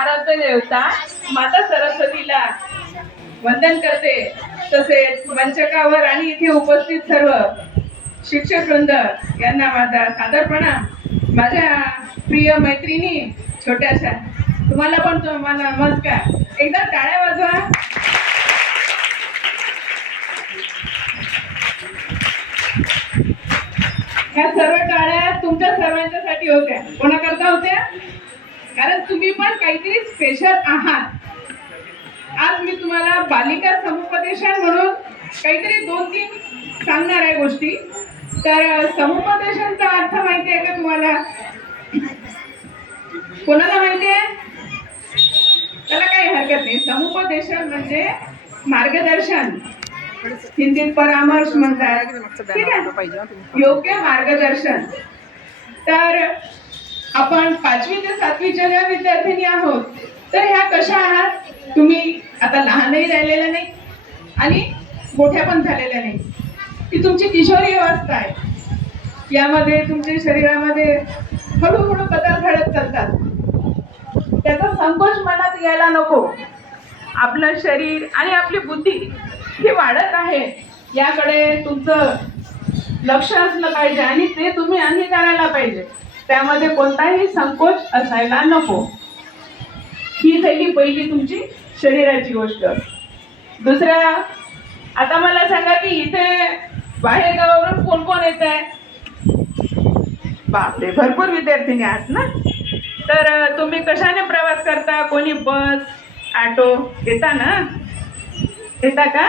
आराध्य देवता माता सरस्वतीला वंदन करते। तसेच मंचकावर आणि इथे उपस्थित सर्व शिक्षक वृंद यांना माझा सादर प्रणाम। माझ्या प्रिय मैत्रिणी छोट्याशा, तुम्हाला पण तुम्हाला नमस्कार। एकदा टाळ्या वाजवा। ह्या सर्व टाळ्या तुमच्या सर्वांच्यासाठी होत्या। कोणाकरता होत्या? कारण तुम्ही पण काहीतरी स्पेशल आहात। आज मी तुम्हाला बालिका समुपदेशन म्हणून काहीतरी 2-3 सांगणार आहे गोष्टी। तर समुपदेशनचा अर्थ माहिती आहे का तुम्हाला? कोणाला माहिती आहे? त्याला काही हरकत नाही। समुपदेशन म्हणजे मार्गदर्शन, हिंदीत परामर्श म्हणतात, ठीक आहे? योग्य मार्गदर्शन। तर आपण 5वी ते 7वीच्या ज्या विद्यार्थिनी आहोत, तर ह्या कशा आहात? तुम्ही आता लहानही राहिलेल्या नाही आणि मोठ्या पण झालेल्या नाही। ती तुमची किशोरी अवस्था आहे। यामध्ये तुमच्या शरीरामध्ये हळूहळू बदल घडत चालतात। त्याचा संकोच मनात यायला नको। आपलं शरीर आणि आपली बुद्धी ही वाढत आहे, याकडे तुमचं लक्ष असलं पाहिजे आणि ते तुम्ही अंगीकारायला पाहिजे। त्यामध्ये कोणताही संकोच असायला नको। ही झाली पहिली तुमची शरीराची गोष्ट। दुसरा, आता मला सांगा की इथे बाहेर गावावरून कोण कोण येत आहे? बापरे, भरपूर विद्यार्थिनी आहात ना। तर तुम्ही कशाने प्रवास करता? कोणी बस, ऑटो येता ना? येता का?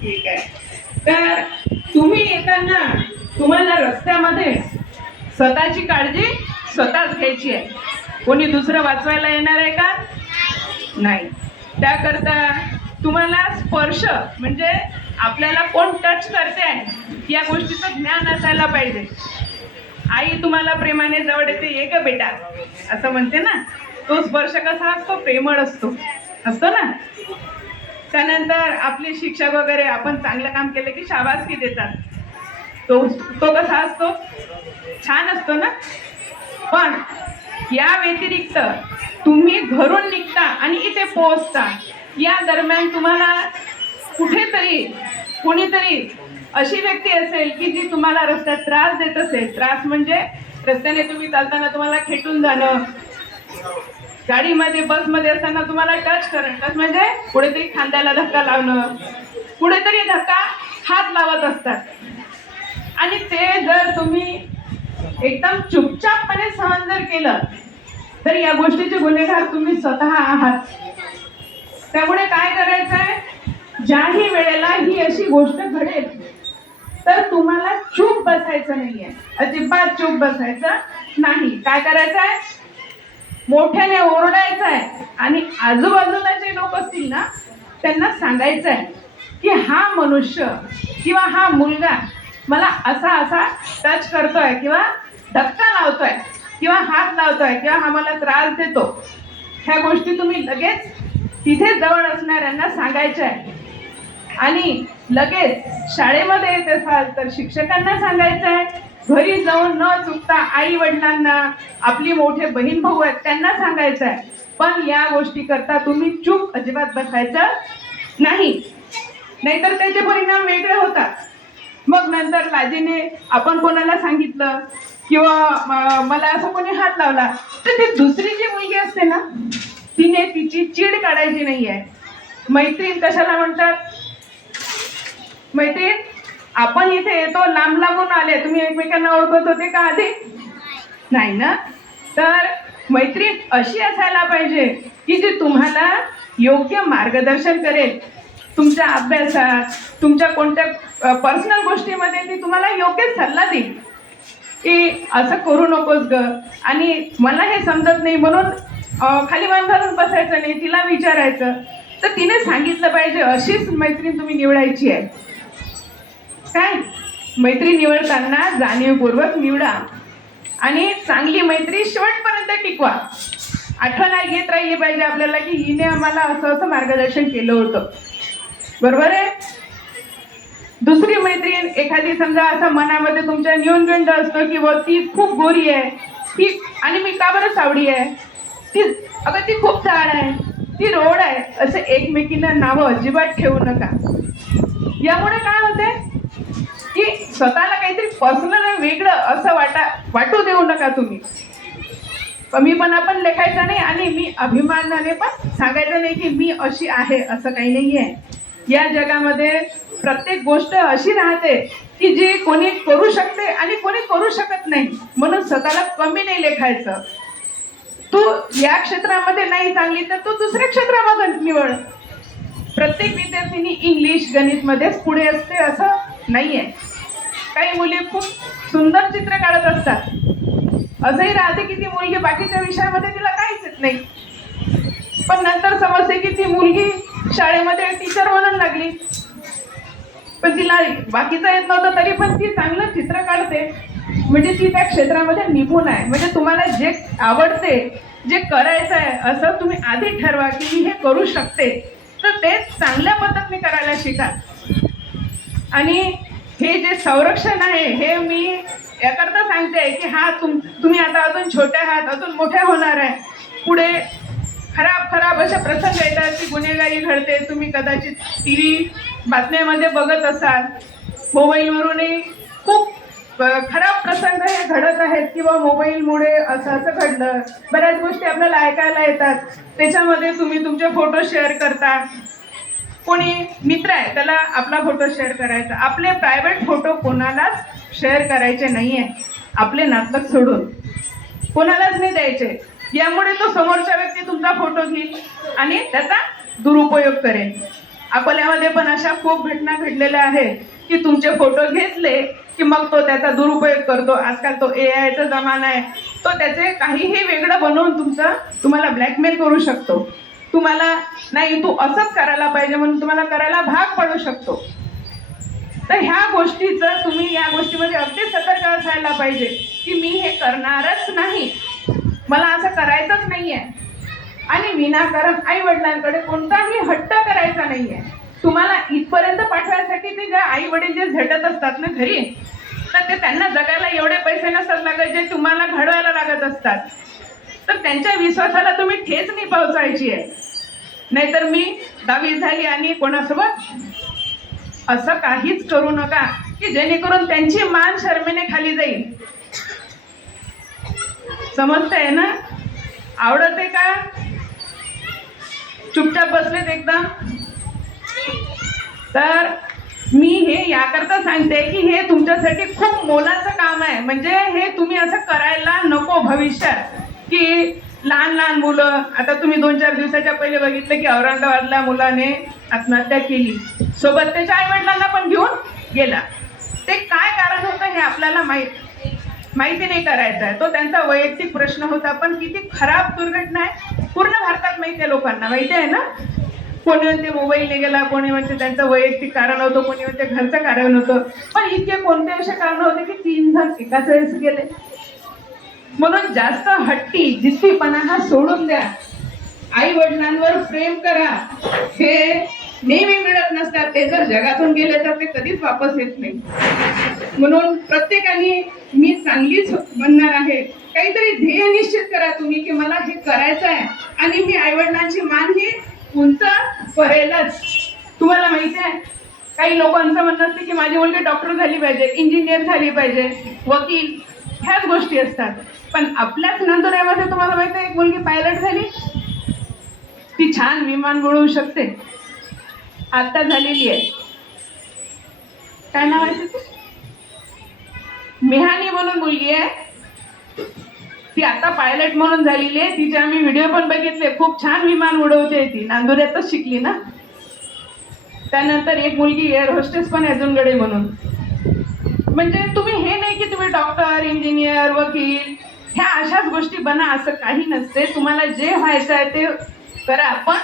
ठीक आहे। तर तुम्ही येताना तुम्हाला रस्त्यामध्ये स्वतःची काळजी स्वतःच घ्यायची आहे। कोणी दुसरं वाचवायला येणार आहे का? नाही। त्याकरता तुम्हाला स्पर्श म्हणजे आपल्याला कोण टच करते आहे या गोष्टीचं ज्ञान असायला पाहिजे। आई तुम्हाला प्रेमाने जवळ येते, ये ग बेटा असं म्हणते ना, तो स्पर्श कसा असतो? प्रेमळ असतो ना। त्यानंतर आपले शिक्षक वगैरे आपण चांगलं काम केलं की शाबासकी देतात, तो कसा असतो? छान असतो ना। पण या व्यतिरिक्त तुम्ही घरून निघता आणि इथे पोहोचता, या दरम्यान तुम्हाला कुठेतरी कोणीतरी अशी व्यक्ती असेल की जी तुम्हाला रस्त्यात त्रास देत असेल। त्रास म्हणजे रस्त्याने तुम्ही चालताना तुम्हाला खेटून जाणं, गाडीमध्ये बसमध्ये असताना तुम्हाला टच करणं, टच म्हणजे कुठेतरी खांद्याला धक्का लावणं, कुठेतरी धक्का हात लावत असतात आणि ते जर तुम्ही एकदम चुपचापपणे सहन जर केलं तर या गोष्टीचे गुन्हेगार तुम्ही स्वतः आहात। त्यामुळे काय करायचंय? ज्याही वेळेला ही अशी गोष्ट घडेल तर तुम्हाला चूप बसायचं नाहीये, अजिबात चूप बसायचं नाही। काय करायचंय? मोठ्याने ओरडायचंय आणि आजूबाजूला जे लोक असतील ना त्यांना सांगायचंय की हा मनुष्य किंवा हा मुलगा मला असा टच करतोय किंवा धक्का लावतोय किंवा हात लावतोय किंवा हा मला त्रास देतो। ह्या गोष्टी तुम्ही लगेच तिथे जवळ असणाऱ्यांना सांगायच्या आहे आणि लगेच शाळेमध्ये येत असाल तर शिक्षकांना सांगायचं आहे। घरी जाऊन न चुकता आई वडिलांना, आपली मोठे बहीण भाऊ आहेत त्यांना सांगायचं आहे। पण या गोष्टी करता तुम्ही चूप अजिबात बसायचं नाही, नाहीतर त्याचे परिणाम वेगळे होतात। मग नंतर लाजेने आपण कोणाला सांगितलं किंवा मला असं कोणी हात लावला तर ती दुसरी जी मुलगी असते ना, तिने तिची चीड काढायची नाहीये। मैत्रीण कशाला म्हणतात? मैत्रीण, आपण इथे येतो लांब लांबून आले, तुम्ही एकमेकांना ओळखत होते का आधी? नाही ना। तर मैत्रीण अशी असायला पाहिजे की जी तुम्हाला योग्य मार्गदर्शन करेल। तुमच्या अभ्यासात, तुमच्या कोणत्या पर्सनल गोष्टीमध्ये ती तुम्हाला योग्य सल्ला देईल की असं करू नकोस ग, आणि मला हे समजत नाही म्हणून खाली मान घालून बसायचं नाही, तिला विचारायचं। तर तिने सांगितलं पाहिजे, अशीच मैत्रीण तुम्ही निवडायची आहे। काय? मैत्री निवडताना जाणीवपूर्वक निवडा आणि चांगली मैत्री शेवटपर्यंत टिकवा। आठवण घेत राहिली पाहिजे आपल्याला की हिने आम्हाला असं मार्गदर्शन केलं होतं, बरोबर आहे? दुसरी मैत्रीण एखादी समजा असं मनामध्ये तुमच्या न्यूनगंड असतो की ती खूप गोरी आहे, ती आणि मी का बरं सावडी आहे, ती अगं ती खूप झाड आहे, ती रोड आहे, असे एकमेकींना नावं अजिबात ठेवू नका. यामुळे काय होते की स्वतःला काहीतरी पर्सनल वेगळं असं वाटू देऊ नका तुम्ही. कमीपणा पण लेखायचा नाही आणि मी अभिमानाने पण सांगायचं नाही की मी अशी आहे, असं काही नाहीये. या जगामध्ये प्रत्येक गोष्ट अशी राहते की जी कोणी करू शकते आणि कोणी करू शकत नाही, म्हणून स्वतःला कमी नाही लेखायचं. तू या क्षेत्रामध्ये नाही चांगली तर तू दुसऱ्या क्षेत्रामध्ये निवड. प्रत्येक विद्यार्थिनी इंग्लिश गणित मध्येच पुढे असते असं नाहीये. काही मुली खूप सुंदर चित्र काढत असतात, असंही राहते की ती मुलगी बाकीच्या विषयामध्ये तिला काहीच येत नाही, पण नंतर समजते की ती मुलगी शाळेमध्ये टीचर बनून लागली, पण तिला बाकीचं येत नव्हतं तरी पण ती चांगलं चित्र काढते, म्हणजे ती त्या क्षेत्रामध्ये निपुण आहे. म्हणजे तुम्हाला जे आवडते, जे करायचं आहे असं तुम्ही आधी ठरवा की मी हे करू शकते, तर ते चांगल्या पद्धतीने करायला शिका. आणि हे जे संरक्षण आहे हे मी याकरता सांगते की हा तुम्ही आता अजून छोट्या आहात, अजून मोठ्या होणार आहे. पुढे खराब असे प्रसंग येतात की गुन्हेगारी घडते. तुम्ही कदाचित टीव्ही बातम्यामध्ये बघत असाल, मोबाईलवरूनही खूप खराब प्रसंग हे घडत आहेत किंवा मोबाईलमुळे असं घडलं. बऱ्याच गोष्टी आपल्याला ऐकायला येतात, त्याच्यामध्ये तुम्ही तुमचे फोटो शेअर करता. कोणी मित्र आहे त्याला आपला फोटो शेअर करायचा. आपले प्रायव्हेट फोटो कोणालाच शेअर करायचे नाहीये, आपले नातलग सोडून कोणालाच नाही द्यायचे. यामुळे तो समोरच्या व्यक्ती तुमचा फोटो घेईल आणि त्याचा दुरुपयोग करेल. अकोल्यामध्ये पण अशा खूप घटना घडलेल्या आहेत की तुमचे फोटो घेतले की मग तो त्याचा दुरुपयोग करतो. आजकाल तो AI चा जमाना आहे, तो त्याचे काहीही वेगळं बनवून तुम्हाला ब्लॅकमेल करू शकतो. तुम्हाला नाही तू असंच करायला पाहिजे म्हणून तुम्हाला करायला भाग पडू शकतो. तर ह्या गोष्टीचं तुम्ही या गोष्टीमध्ये अगदी सतर्क असायला पाहिजे की मी हे करणारच नाही, मला असं करायचंच नाहीये. आणि विनाकारण आई वडिलांकडे कोणताही हट्ट करायचा नाहीये. तुम्हाला इथपर्यंत पाठवायसाठी ते जे आई वडील जे झटत असतात ना घरी, तर ते त्यांना जगायला एवढे पैसे नसतात लागत जे तुम्हाला घडवायला लागत असतात. तर त्यांच्या विश्वासाला तुम्ही ठेच नाही पोहोचायची आहे. नाहीतर मी 10वी झाली आणि कोणासोबत असं काहीच करू नका की जेणेकरून त्यांची मान शर्मेने खाली जाईल. समजतंय ना? आवडते का? चुपचाप बसलेत एकदम? तर मी हे याकरता सांगते की हे तुमच्यासाठी खूप मोलाचं काम आहे. म्हणजे हे तुम्ही असं करायला नको भविष्यात की लहान मुलं. आता तुम्ही 2-4 दिवसाच्या पहिले बघितलं की औरंगाबादला मुलाने आत्महत्या केली, सोबत त्याच्या आई वडिलांना पण घेऊन गेला. ते काय कारण होतं हे आपल्याला माहिती नाही करायचं आहे. तो त्यांचा वैयक्तिक प्रश्न होता, पण किती खराब दुर्घटना आहे पूर्ण भारतात माहिती आहे, लोकांना माहिती आहे ना. कोणी म्हणते मोबाईलने गेला, कोणी म्हणते त्यांचं वैयक्तिक कारण होतं, कोणी म्हणते घरचं कारण होतं. पण इतके कोणते असे कारण होते की 3 जण एकाच वेळेस गेले. म्हणून जास्त हट्टी जिद्दीपणा हा सोडून द्या. आई वडिलांवर प्रेम करा. हे नेहमी मिळत नसतात, ते जर जगातून गेले तर ते कधीच वापस येत नाही. म्हणून प्रत्येकाने मी चांगलीच बनणार आहे, काहीतरी ध्येय निश्चित करा तुम्ही की मला हे करायचं आहे आणि मी आई वडिलांची मान ही उंच करेलच. तुम्हाला माहिती आहे काही लोकांचं म्हणणं असते की माझी मुलगी डॉक्टर झाली पाहिजे, इंजिनियर झाली पाहिजे, वकील, ह्याच गोष्टी असतात. पण आपल्याच नंदुरबारमध्ये तुम्हाला माहिती आहे एक मुलगी पायलट झाली, ती छान विमान उडवू शकते, आता झालेली आहे. काय नाव आहे तिचं? मेहानी म्हणून मुलगी आहे, ती आता पायलट म्हणून झालेली आहे. तिचे आम्ही व्हिडिओ पण बघितले, खूप छान विमान उडवते. ती नांदुऱ्यातच शिकली ना. त्यानंतर एक मुलगी एअर होस्टेस पण आहे जुनगडे म्हणून. म्हणजे तुम्ही हे नाही की तुम्ही डॉक्टर, इंजिनियर, वकील ह्या अशाच गोष्टी बना, असं काही नसते. तुम्हाला जे व्हायचं आहे ते करा, पण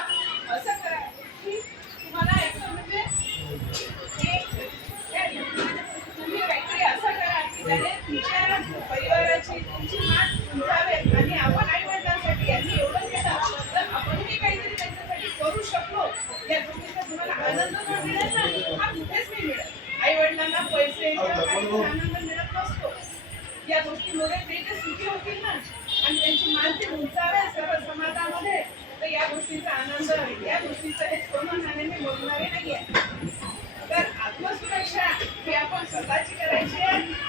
असं करा की तुम्हाला म्हणजे तुम्ही काहीतरी असं करा की त्याने तुमच्या परिवाराची तुमची मान उंचावेल. आणि आपण आई वडिलांसाठी यांनी एवढं केलं तर आपणही काहीतरी त्यांच्यासाठी करू शकलो, या गोष्टीचा तुम्हाला आनंद जर मिळेल ना, हा कुठेच नाही मिळत. आई वडिलांना पैसे आनंद मिळत नसतो. या गोष्टीमुळे ते जे सुखी होतील ना आणि त्यांची मान ते उंचावेल सर्व समाजामध्ये, या गोष्टीचा आनंद, या गोष्टीचं हे सोनं नाण्याने मोडणारे नाही आहे. तर आत्मसुरक्षा ही आपण स्वतःची करायची आहे